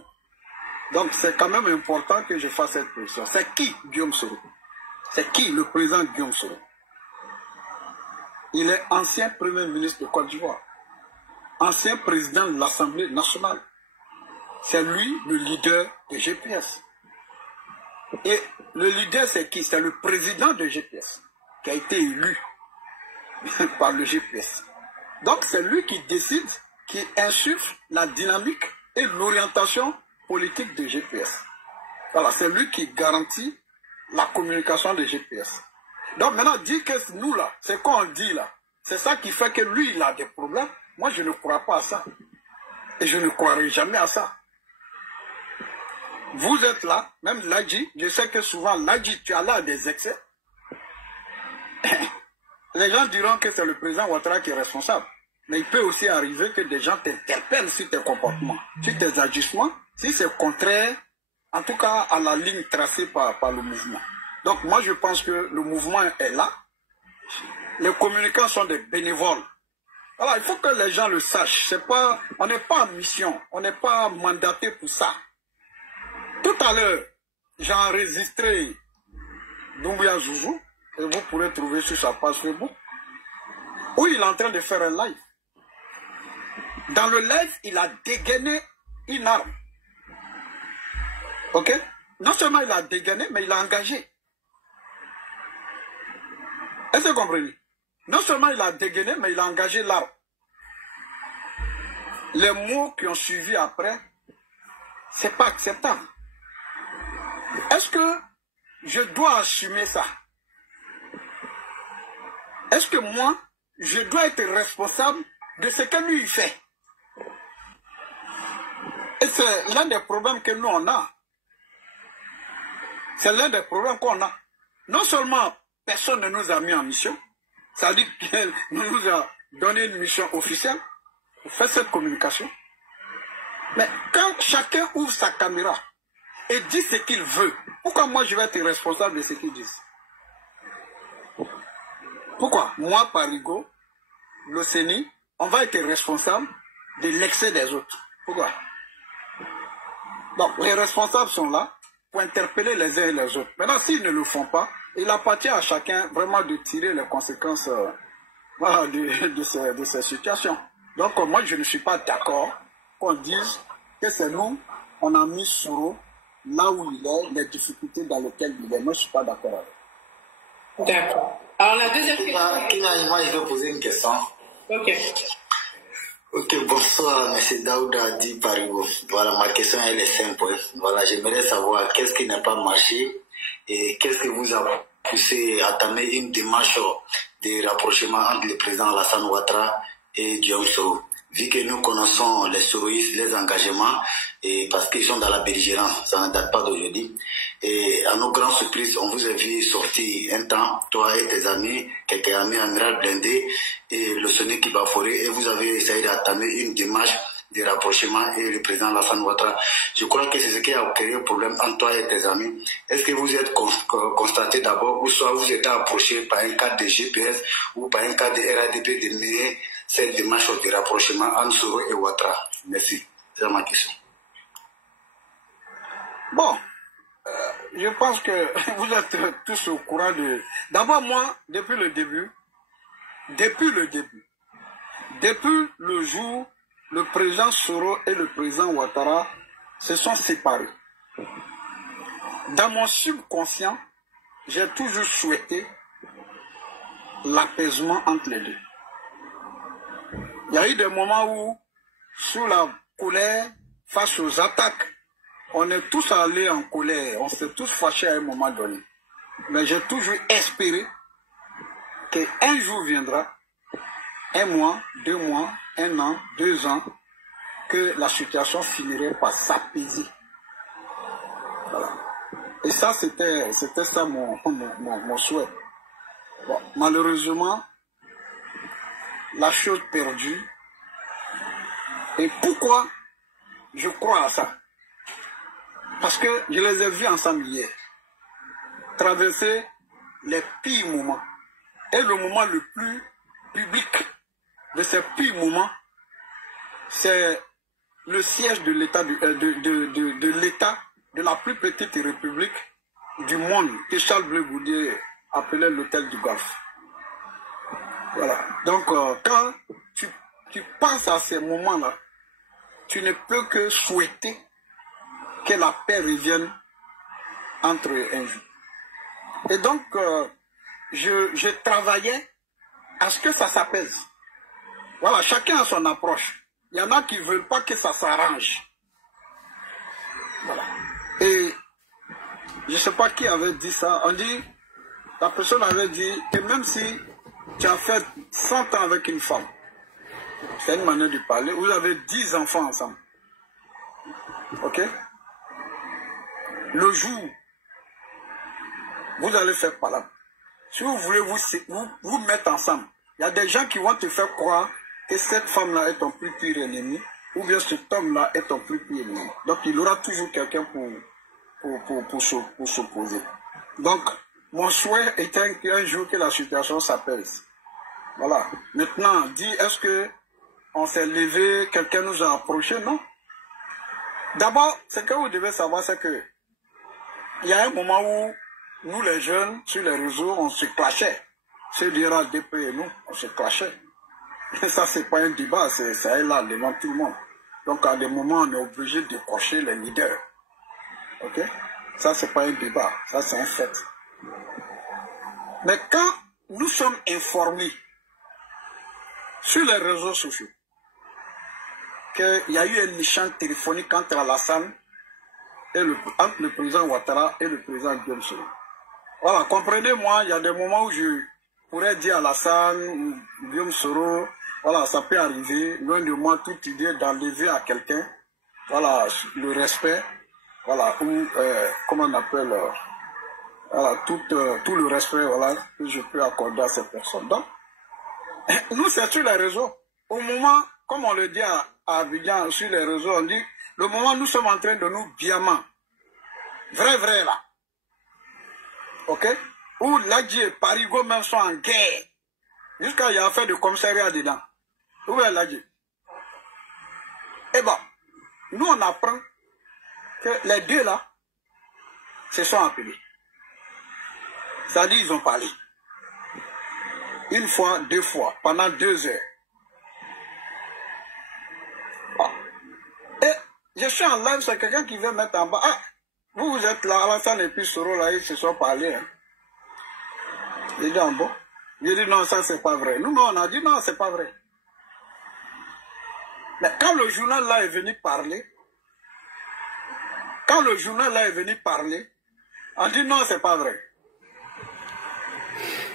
Donc, c'est quand même important que je fasse cette pression. C'est qui Guillaume Soro? C'est qui le président Guillaume Soro? Il est ancien premier ministre de Côte d'Ivoire, ancien président de l'Assemblée nationale. C'est lui le leader de GPS. Et le leader, c'est qui? C'est le président de GPS, qui a été élu par le GPS. Donc, c'est lui qui décide, qui insuffle la dynamique et l'orientation politique de GPS. Voilà, c'est lui qui garantit la communication de GPS. Donc maintenant, dire que nous là, c'est quoi on dit là, c'est ça qui fait que lui, il a des problèmes. Moi, je ne crois pas à ça. Et je ne croirai jamais à ça. Vous êtes là, même Ladji, je sais que souvent, Ladji, tu as là des excès. Les gens diront que c'est le président Ouattara qui est responsable. Mais il peut aussi arriver que des gens t'interpellent sur tes comportements, sur tes agissements, si c'est contraire, en tout cas, à la ligne tracée par le mouvement. Donc moi, je pense que le mouvement est là. Les communicants sont des bénévoles. Voilà, il faut que les gens le sachent. C'est pas, on n'est pas en mission, on n'est pas mandaté pour ça. Tout à l'heure, j'ai enregistré Doumbouya Zouzou, et vous pourrez trouver sur sa page Facebook, où il est en train de faire un live. Dans le live, il a dégainé une arme. Ok? Non seulement il a dégainé, mais il a engagé. Est-ce que vous comprenez? Non seulement il a dégainé, mais il a engagé l'arme. Les mots qui ont suivi après, c'est pas acceptable. Est-ce que je dois assumer ça? Est-ce que moi, je dois être responsable de ce que lui il fait? Et c'est l'un des problèmes que nous on a. C'est l'un des problèmes qu'on a. Non seulement personne ne nous a mis en mission, ça dit qu'il nous a donné une mission officielle pour faire cette communication. Mais quand chacun ouvre sa caméra et dit ce qu'il veut, pourquoi moi je vais être responsable de ce qu'ils disent? Pourquoi? Moi, Parigo, le CENI, on va être responsable de l'excès des autres. Pourquoi? Donc, les responsables sont là pour interpeller les uns et les autres. Maintenant, s'ils ne le font pas, il appartient à chacun vraiment de tirer les conséquences voilà, de ces situations. Donc, moi, je ne suis pas d'accord qu'on dise que c'est nous, on a mis Soro là où il est, les difficultés dans lesquelles il est. Moi, je ne suis pas d'accord avec. D'accord. Alors, la deuxième question... Moi, je vais poser une question. Ok. Ok, bonsoir, M. Daouda Di Parigo. Voilà, ma question, elle est simple. Voilà, j'aimerais savoir qu'est-ce qui n'a pas marché et qu'est-ce que vous a poussé à entamer une démarche de rapprochement entre le président Alassane Ouattara et Guillaume Soro. Vu que nous connaissons les soroïstes, les engagements, et parce qu'ils sont dans la belligérance, ça ne date pas d'aujourd'hui. Et à nos grandes surprises, on vous a vu sortir un temps, toi et tes amis, quelques amis amiral blindé, et le Sonic qui Baforé, et vous avez essayé d'entamer une démarche de rapprochement et le président Alassane Ouattara. Je crois que c'est ce qui a créé le problème entre toi et tes amis. Est-ce que vous êtes constaté d'abord, ou soit vous êtes approché par un cadre de GPS ou par un cadre de RADP de mener cette démarche de rapprochement entre Soro et Ouattara? Merci. C'est ma question. Bon, je pense que vous êtes tous au courant de... D'abord, moi, depuis le jour, le président Soro et le président Ouattara se sont séparés. Dans mon subconscient, j'ai toujours souhaité l'apaisement entre les deux. Il y a eu des moments où, sous la colère, face aux attaques, on est tous allés en colère, on s'est tous fâchés à un moment donné. Mais j'ai toujours espéré qu'un jour viendra, 1 mois, 2 mois, 1 an, 2 ans, que la situation finirait par s'apaiser. Voilà. Et ça, c'était ça mon souhait. Bon, malheureusement, la chose perdue. Et pourquoi je crois à ça? Parce que je les ai vus ensemble hier, traverser les pires moments. Et le moment le plus public de ces pires moments, c'est le siège de l'État de la plus petite république du monde, que Charles Blé Goudier appelait l'hôtel du Golfe. Voilà. Donc, quand tu penses à ces moments-là, tu ne peux que souhaiter que la paix revienne entre un jour. Et donc, je travaillais à ce que ça s'apaise. Voilà, chacun a son approche. Il y en a qui ne veulent pas que ça s'arrange. Voilà. Et je ne sais pas qui avait dit ça. On dit, la personne avait dit que même si tu as fait 100 ans avec une femme, c'est une manière de parler, vous avez 10 enfants ensemble. Ok? Le jour, vous allez faire palabre. Si vous voulez vous mettre ensemble, il y a des gens qui vont te faire croire que cette femme-là est ton plus pire ennemi, ou bien cet homme-là est ton plus pire ennemi. Donc il aura toujours quelqu'un pour s'opposer. Donc, mon souhait était qu'un jour que la situation s'apaise. Voilà. Maintenant, est-ce que on s'est levé, quelqu'un nous a approché? Non. D'abord, ce que vous devez savoir, c'est que il y a un moment où nous, les jeunes, sur les réseaux, on se clashait. C'est dire à DP et nous, on se clashait. Et ça, c'est pas un débat, ça est là devant tout le monde. Donc, à des moments, on est obligé de cocher les leaders. Ok? Ça, c'est pas un débat, ça, c'est un fait. Mais quand nous sommes informés sur les réseaux sociaux qu'il y a eu un échange téléphonique entre Alassane et entre le président Ouattara et le président Guillaume Soro. Voilà, comprenez-moi, il y a des moments où je pourrais dire à Alassane, Guillaume Soro, voilà, ça peut arriver, loin de moi toute idée d'enlever à quelqu'un, voilà, le respect, voilà, ou, comment on appelle, voilà, tout le respect, voilà, que je peux accorder à ces personnes. Donc, nous, c'est sur les réseaux. Au moment, comme on le dit à Abidjan, sur les réseaux, on dit, le moment où nous sommes en train de nous diamant, vrai là, ok, où Ladji et Parigo même sont en guerre, jusqu'à il y a affaire de commissariat dedans. Où est Ladji? Eh bien, nous on apprend que les deux là se sont appelés. C'est-à-dire ils ont parlé. Une fois, deux fois, pendant 2 heures. Oh. Et je suis en live, c'est quelqu'un qui veut mettre en bas. Ah, vous êtes là, Alassane et puis Soro là, ils se sont parlé. Hein. J'ai dit en bon. J'ai dit non, ça c'est pas vrai. Nous, on a dit non, c'est pas vrai. Mais quand le journal là est venu parler, on dit non, c'est pas vrai.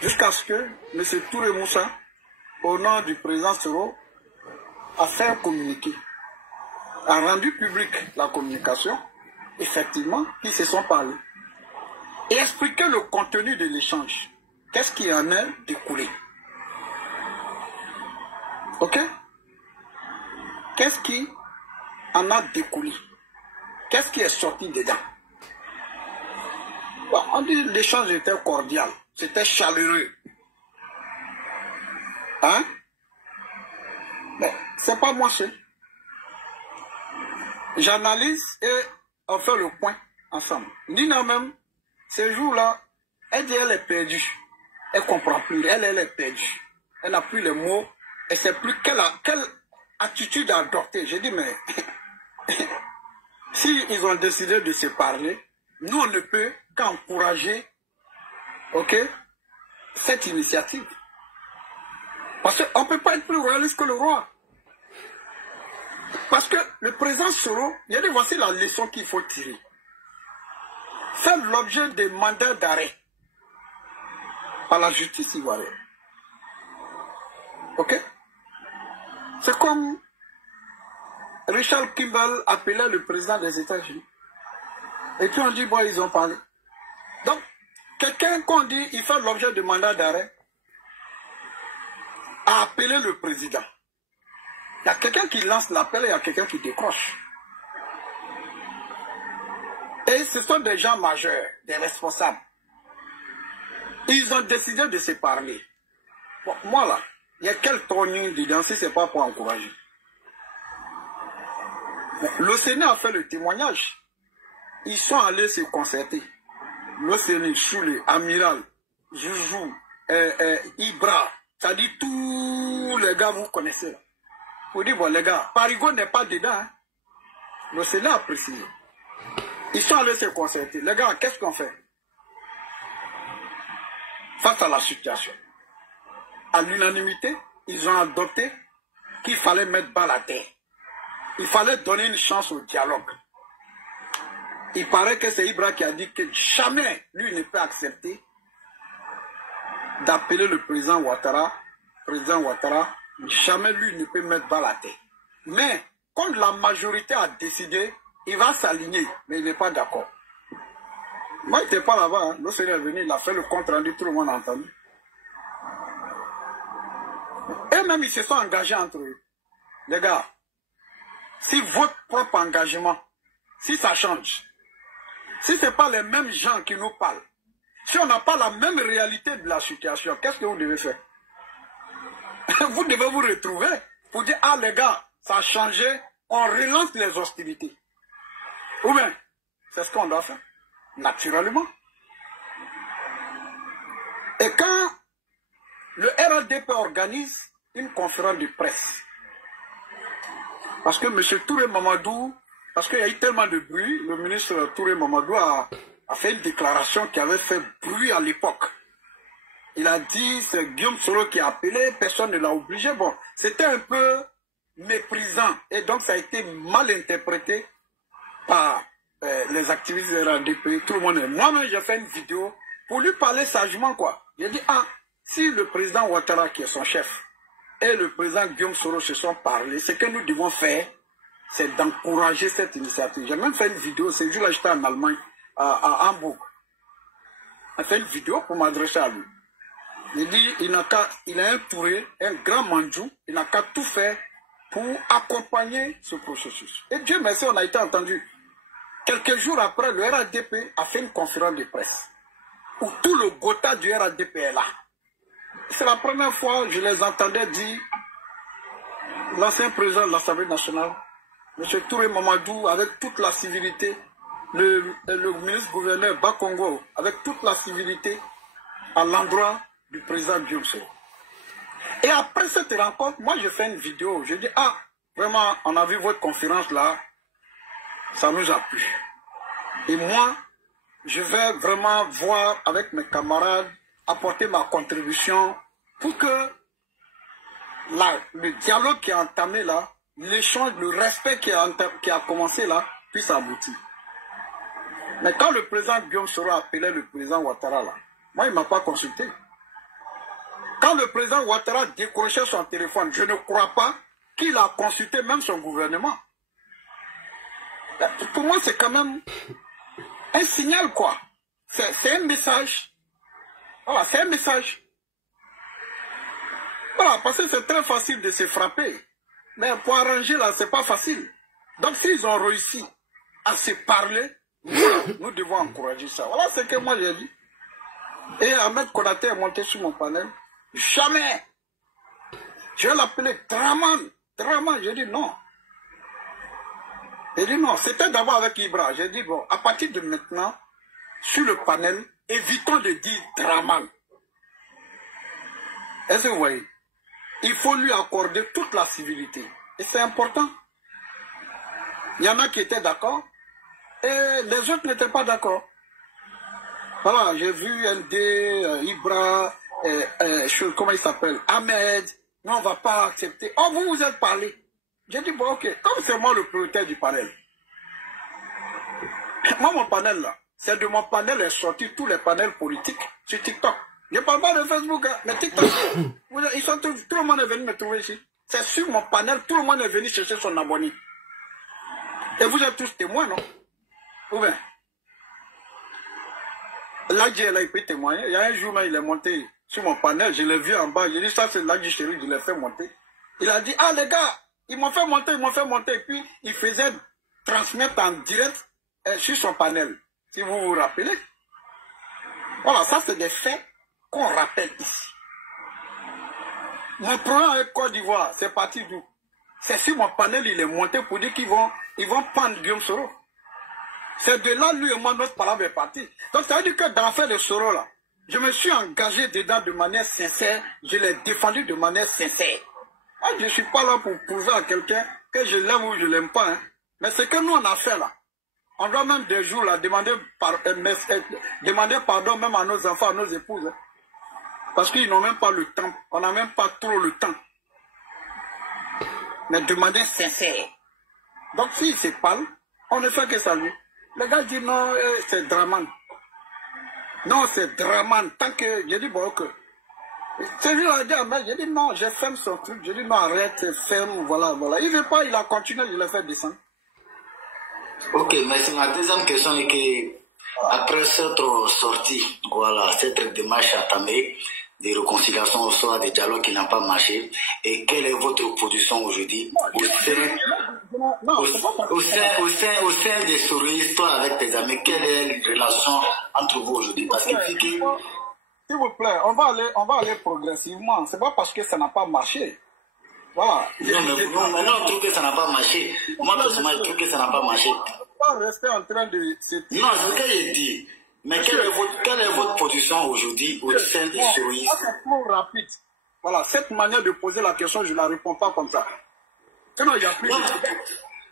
Jusqu'à ce que M. Touré Moussa, au nom du président Soro, a fait un communiqué, a rendu public la communication, effectivement, ils se sont parlé, et expliqué le contenu de l'échange. Qu'est-ce qui en est découlé? Ok? Qu'est-ce qui en a découlé? Qu'est-ce qui est sorti dedans? Bon, on dit que l'échange était cordial, c'était chaleureux. Hein? Mais c'est pas moi seul. J'analyse et on fait le point ensemble. Nina même, ces jours-là, elle dit elle est perdue. Elle comprend plus, elle est perdue. Elle n'a plus les mots, elle ne sait plus quelle attitude adopter. J'ai dit, mais si ils ont décidé de se parler, nous on ne peut qu'encourager, ok, cette initiative. Parce qu'on ne peut pas être plus royaliste que le roi. Parce que le président Soro, il a dit voici la leçon qu'il faut tirer. C'est l'objet des mandats d'arrêt par la justice ivoirienne. Ok? C'est comme Richard Kimball appelait le président des États-Unis. Et puis on dit, bon, ils ont parlé. Donc, quelqu'un qu'on dit, il fait l'objet de mandat d'arrêt, a appelé le président. Il y a quelqu'un qui lance l'appel et il y a quelqu'un qui décroche. Et ce sont des gens majeurs, des responsables. Ils ont décidé de se parler. Bon, moi là, il y a quel trognon dedans si ce n'est pas pour encourager. Le Sénat a fait le témoignage. Ils sont allés se concerter. Le Sénat, Choulé, Amiral, Joujou, Ibra, c'est-à-dire tous les gars vous connaissez. Vous dites, bon les gars, Parigo n'est pas dedans. Hein. Le Sénat a précisé. Ils sont allés se concerter. Les gars, qu'est-ce qu'on fait? Face à la situation. À l'unanimité, ils ont adopté qu'il fallait mettre bas la terre. Il fallait donner une chance au dialogue. Il paraît que c'est Ibra qui a dit que jamais lui ne peut accepter d'appeler le président Ouattara, jamais lui ne peut mettre bas la terre. Mais, quand la majorité a décidé, il va s'aligner, mais il n'est pas d'accord. Moi, il n'était pas là-bas, hein. Le Seigneur est venu, il a fait le compte rendu, tout le monde a entendu. Eux-mêmes, ils se sont engagés entre eux. Les gars, si votre propre engagement, si ça change, si ce n'est pas les mêmes gens qui nous parlent, si on n'a pas la même réalité de la situation, qu'est-ce que vous devez faire? Vous devez vous retrouver pour dire, ah les gars, ça a changé, on relance les hostilités. Ou bien, c'est ce qu'on doit faire, naturellement. Et quand le RADP organise une conférence de presse, parce que M. Touré Mamadou, parce qu'il y a eu tellement de bruit, le ministre Touré Mamadou a fait une déclaration qui avait fait bruit à l'époque. Il a dit, c'est Guillaume Soro qui a appelé, personne ne l'a obligé. Bon, c'était un peu méprisant et donc ça a été mal interprété par les activistes de la RADP. Tout le monde. Moi-même, j'ai fait une vidéo pour lui parler sagement, quoi. J'ai dit, ah, si le président Ouattara, qui est son chef, et le président Guillaume Soro se sont parlé, ce que nous devons faire, c'est d'encourager cette initiative. J'ai même fait une vidéo, c'est juste là, j'étais en Allemagne, à Hambourg. J'ai fait une vidéo pour m'adresser à lui. Il dit, il a un Touré, un grand mandjou, il n'a qu'à tout faire pour accompagner ce processus. Et Dieu merci, on a été entendu. Quelques jours après, le RADP a fait une conférence de presse où tout le Gotha du RADP est là. C'est la première fois que je les entendais dire, l'ancien président de l'Assemblée nationale, M. Touré Mamadou, avec toute la civilité, le ministre-gouverneur Bakongo, avec toute la civilité, à l'endroit du président Guillaume Soro. Et après cette rencontre, moi j'ai fait une vidéo, j'ai dit, ah, vraiment, on a vu votre conférence là, ça nous a plu. Et moi, je vais vraiment voir avec mes camarades, apporter ma contribution pour que le dialogue qui est entamé là, l'échange, le respect qui a commencé là, puisse aboutir. Mais quand le président Guillaume Soro appelait le président Ouattara là, moi il ne m'a pas consulté. Quand le président Ouattara décrochait son téléphone, je ne crois pas qu'il a consulté même son gouvernement. Pour moi, c'est quand même un signal, quoi. C'est un message. Voilà, c'est un message. Voilà, parce que c'est très facile de se frapper. Mais pour arranger là, c'est pas facile. Donc s'ils ont réussi à se parler, nous devons encourager ça. Voilà ce que moi j'ai dit. Et Ahmed Konaté est monté sur mon panel. Jamais. Je vais l'appeler Draman. Draman, j'ai dit non. J'ai dit non. C'était d'abord avec Ibra. J'ai dit bon, à partir de maintenant, sur le panel, évitons de dire Draman. Est-ce que vous voyez? Il faut lui accorder toute la civilité. Et c'est important. Il y en a qui étaient d'accord et les autres n'étaient pas d'accord. Voilà, j'ai vu ND, Ibra, comment il s'appelle, Ahmed. Non, on ne va pas accepter. Oh, vous vous êtes parlé. J'ai dit, bon, ok, comme c'est moi le prioritaire du panel. Moi, mon panel là, c'est de mon panel est sorti tous les panels politiques sur TikTok. Je ne parle pas de Facebook, hein, mais TikTok. Ils sont tout le monde est venu me trouver ici. C'est sur mon panel, tout le monde est venu chercher son abonné. Et vous êtes tous témoins, non? Ou bien? Là, j'ai pu témoigner. Il y a un jour, il est monté sur mon panel, je l'ai vu en bas. J'ai dit, ça, c'est Ladji Chéri, je l'ai fait monter. Il a dit, ah, les gars, ils m'ont fait monter, ils m'ont fait monter. Et puis, il faisait transmettre en direct sur son panel. Si vous vous rappelez. Voilà, ça, c'est des faits qu'on rappelle ici. Mon problème avec Côte d'Ivoire, c'est parti d'où? C'est sur mon panel, il est monté pour dire qu'ils vont prendre Guillaume Soro. C'est de là, lui et moi, notre parole est partie. Donc, ça veut dire que dans l'affaire de Soro, là, je me suis engagé dedans de manière sincère, je l'ai défendu de manière sincère. Moi, je ne suis pas là pour prouver à quelqu'un que je l'aime ou je ne l'aime pas. Hein. Mais ce que nous, on a fait là, on doit même des jours là, demander pardon même à nos enfants, à nos épouses. Hein. Parce qu'ils n'ont même pas le temps. On n'a même pas trop le temps. Mais de manière sincère. Donc, s'ils se parlent, on ne fait que saluer. Le gars dit non, c'est Draman. Non, c'est Draman. Tant que. J'ai dit, bon, ok. C'est lui qui a dit, mais j'ai dit non, j'ai fermé son truc. J'ai dit non, arrête, ferme, voilà, voilà. Il ne veut pas, il a continué, il l'a fait descendre. Ok, mais c'est ma deuxième question est que, après cette sortie, voilà, cette démarche entamée, des réconciliations, soit des dialogues qui n'ont pas marché. Et quelle est votre position aujourd'hui au sein des souris, toi avec tes amis, quelle est la relation entre vous aujourd'hui? Parce que s'il vous plaît, on va aller progressivement. C'est pas parce que ça n'a pas marché. Voilà. Non, mais on trouve que ça n'a pas marché. Moi, personnellement, je trouve que ça n'a pas marché. On ne peut pas rester en train de... Non, c'est ce que j'ai dit. Mais quelle est votre position aujourd'hui au sein des souris? C'est trop rapide. Voilà, cette manière de poser la question, je ne la réponds pas comme ça. Sinon, il n'y a plus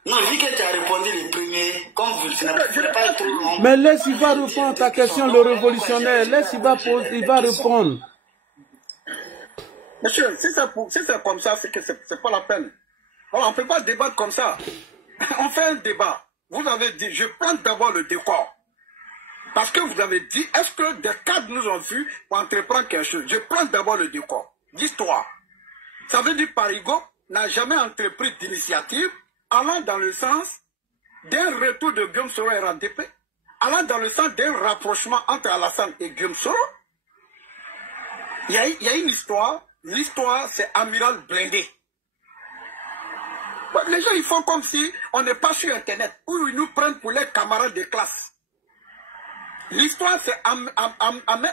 non, vu que tu as répondu le premier, comme vous ne pas trop long. Mais laisse, il va répondre à ta question, le révolutionnaire. Laisse, il va répondre. Monsieur, si c'est comme ça, c'est que c'est pas la peine. Voilà, on ne peut pas débattre comme ça. On fait un débat. Vous avez dit, je prends d'abord le décor. Parce que vous avez dit, est-ce que des cadres nous ont vus pour entreprendre quelque chose? Je prends d'abord le décor. L'histoire. Ça veut dire Parigo n'a jamais entrepris d'initiative allant dans le sens d'un retour de Guillaume Soro et RDP, allant dans le sens d'un rapprochement entre Alassane et Guillaume Soro. Il y a une histoire. L'histoire, c'est Amiral Blindé. Les gens, ils font comme si on n'est pas sur Internet, où ils nous prennent pour les camarades de classe. L'histoire, c'est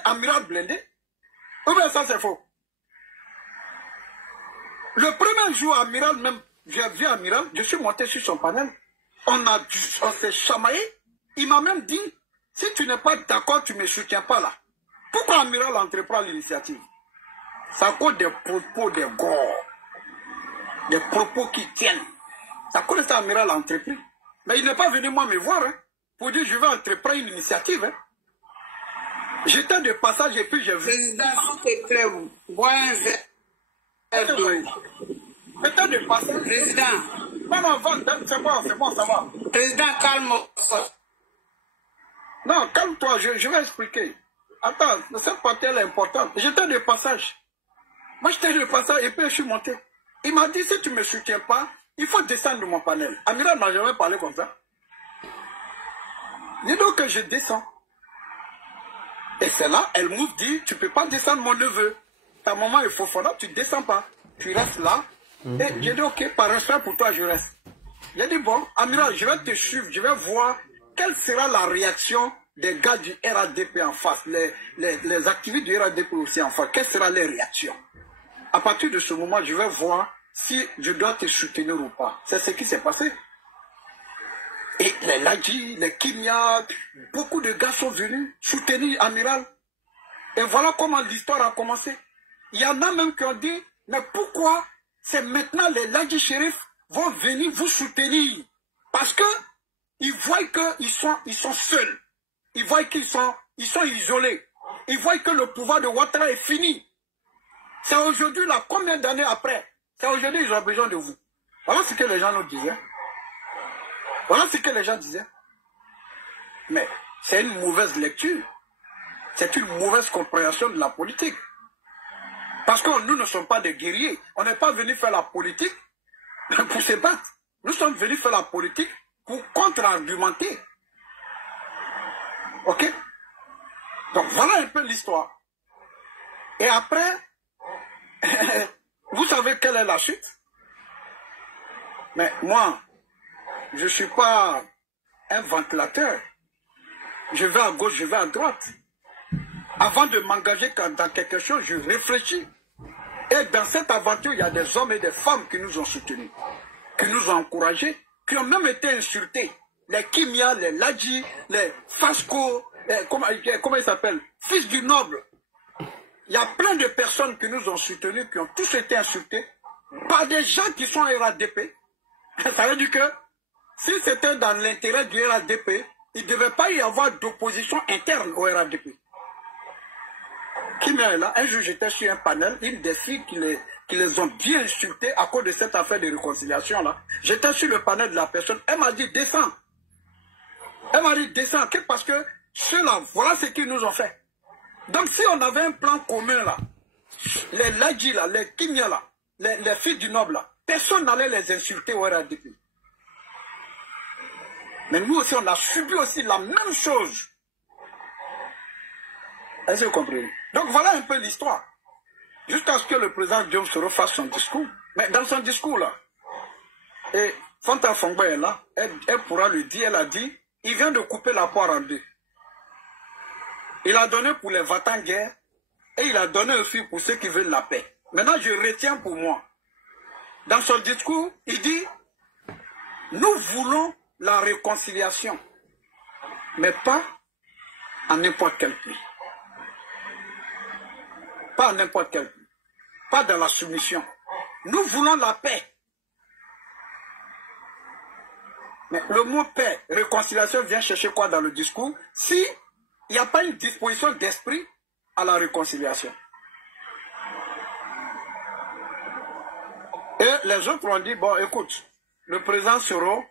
Amiral Blindé. Ou bien ça, c'est faux. Le premier jour, Amiral, même, j'ai vu Amiral, je suis monté sur son panel. On s'est chamaillé. Il m'a même dit, si tu n'es pas d'accord, tu ne me soutiens pas là. Pourquoi Amiral entreprend l'initiative? Ça cause des propos de gore. Des propos qui tiennent. Ça cause ça, Amiral entrepris. Mais il n'est pas venu moi me voir, hein, pour dire je vais entreprendre une initiative. Hein. J'étais de passage et puis j'ai vu. Président, c'est clair. Bois un verre d'eau. J'étais de passage. Président. Non, c'est bon, ça va. Président, calme-toi. Non, calme-toi, je vais expliquer. Attends, cette partie elle est importante. J'étais de passage. Moi, j'étais de passage et puis je suis monté. Il m'a dit, si tu ne me soutiens pas, il faut descendre de mon panel. Amiral m'a jamais parlé comme ça. Dis donc que je descends. Et c'est là, elle m'a dit, tu ne peux pas descendre mon neveu. Ta maman est faux-fondant, tu ne descends pas. Tu restes là. Et j'ai dit, ok, par respect pour toi, je reste. J'ai dit, bon, Amiral, je vais te suivre, je vais voir quelle sera la réaction des gars du RADP en face, les activistes du RADP aussi en face. Quelle sera leur réaction? À partir de ce moment, je vais voir si je dois te soutenir ou pas. C'est ce qui s'est passé. Et les Ladji, les Kimia, beaucoup de gars sont venus soutenir Amiral. Et voilà comment l'histoire a commencé. Il y en a même qui ont dit, mais pourquoi c'est maintenant les Ladji Shérif vont venir vous soutenir? Parce que ils voient qu'ils sont seuls. Ils voient qu'ils sont isolés. Ils voient que le pouvoir de Ouattara est fini. C'est aujourd'hui, là, combien d'années après? C'est aujourd'hui ils ont besoin de vous. Voilà ce que les gens nous disaient. Voilà ce que les gens disaient. Mais c'est une mauvaise lecture. C'est une mauvaise compréhension de la politique. Parce que nous ne sommes pas des guerriers. On n'est pas venus faire la politique pour se battre. Nous sommes venus faire la politique pour contre-argumenter. Ok? Donc voilà un peu l'histoire. Et après, vous savez quelle est la suite? Mais moi, je ne suis pas un ventilateur. Je vais à gauche, je vais à droite. Avant de m'engager dans quelque chose, je réfléchis. Et dans cette aventure, il y a des hommes et des femmes qui nous ont soutenus, qui nous ont encouragés, qui ont même été insultés. Les Kimia, les Ladji, les Fasco, comment ils s'appellent? Fils du noble. Il y a plein de personnes qui nous ont soutenus, qui ont tous été insultés par des gens qui sont RADP. Ça veut dire que si c'était dans l'intérêt du RADP, il ne devait pas y avoir d'opposition interne au RADP. Kimia est là. Un jour, j'étais sur un panel, une des filles qui les ont bien insultés à cause de cette affaire de réconciliation-là. J'étais sur le panel de la personne. Elle m'a dit, descends. Elle m'a dit, descends. Parce que ceux-là, voilà ce qu'ils nous ont fait. Donc, si on avait un plan commun, là, les Ladji, là, les Kimia, là, les filles du noble, là, personne n'allait les insulter au RADP. Mais nous aussi, on a subi aussi la même chose. Est-ce que vous comprenez? Donc, voilà un peu l'histoire. jusqu'à ce que le président Guillaume Soro fasse son discours. Mais dans son discours là, et Fanta Fongba est là, elle pourra le dire, elle a dit, il vient de couper la poire en deux. Il a donné pour les va-t-en guerre et il a donné aussi pour ceux qui veulent la paix. Maintenant, je retiens pour moi. Dans son discours, il dit, nous voulons la réconciliation, mais pas à n'importe quel prix. Pas à n'importe quel prix. Pas dans la soumission. Nous voulons la paix. Mais le mot paix, réconciliation vient chercher quoi dans le discours si il n'y a pas une disposition d'esprit à la réconciliation. Et les autres ont dit, bon écoute, le président Soro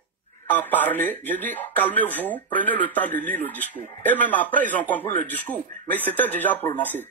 a parlé, j'ai dit calmez-vous, prenez le temps de lire le discours. Et même après ils ont compris le discours, mais ils s'étaient déjà prononcés.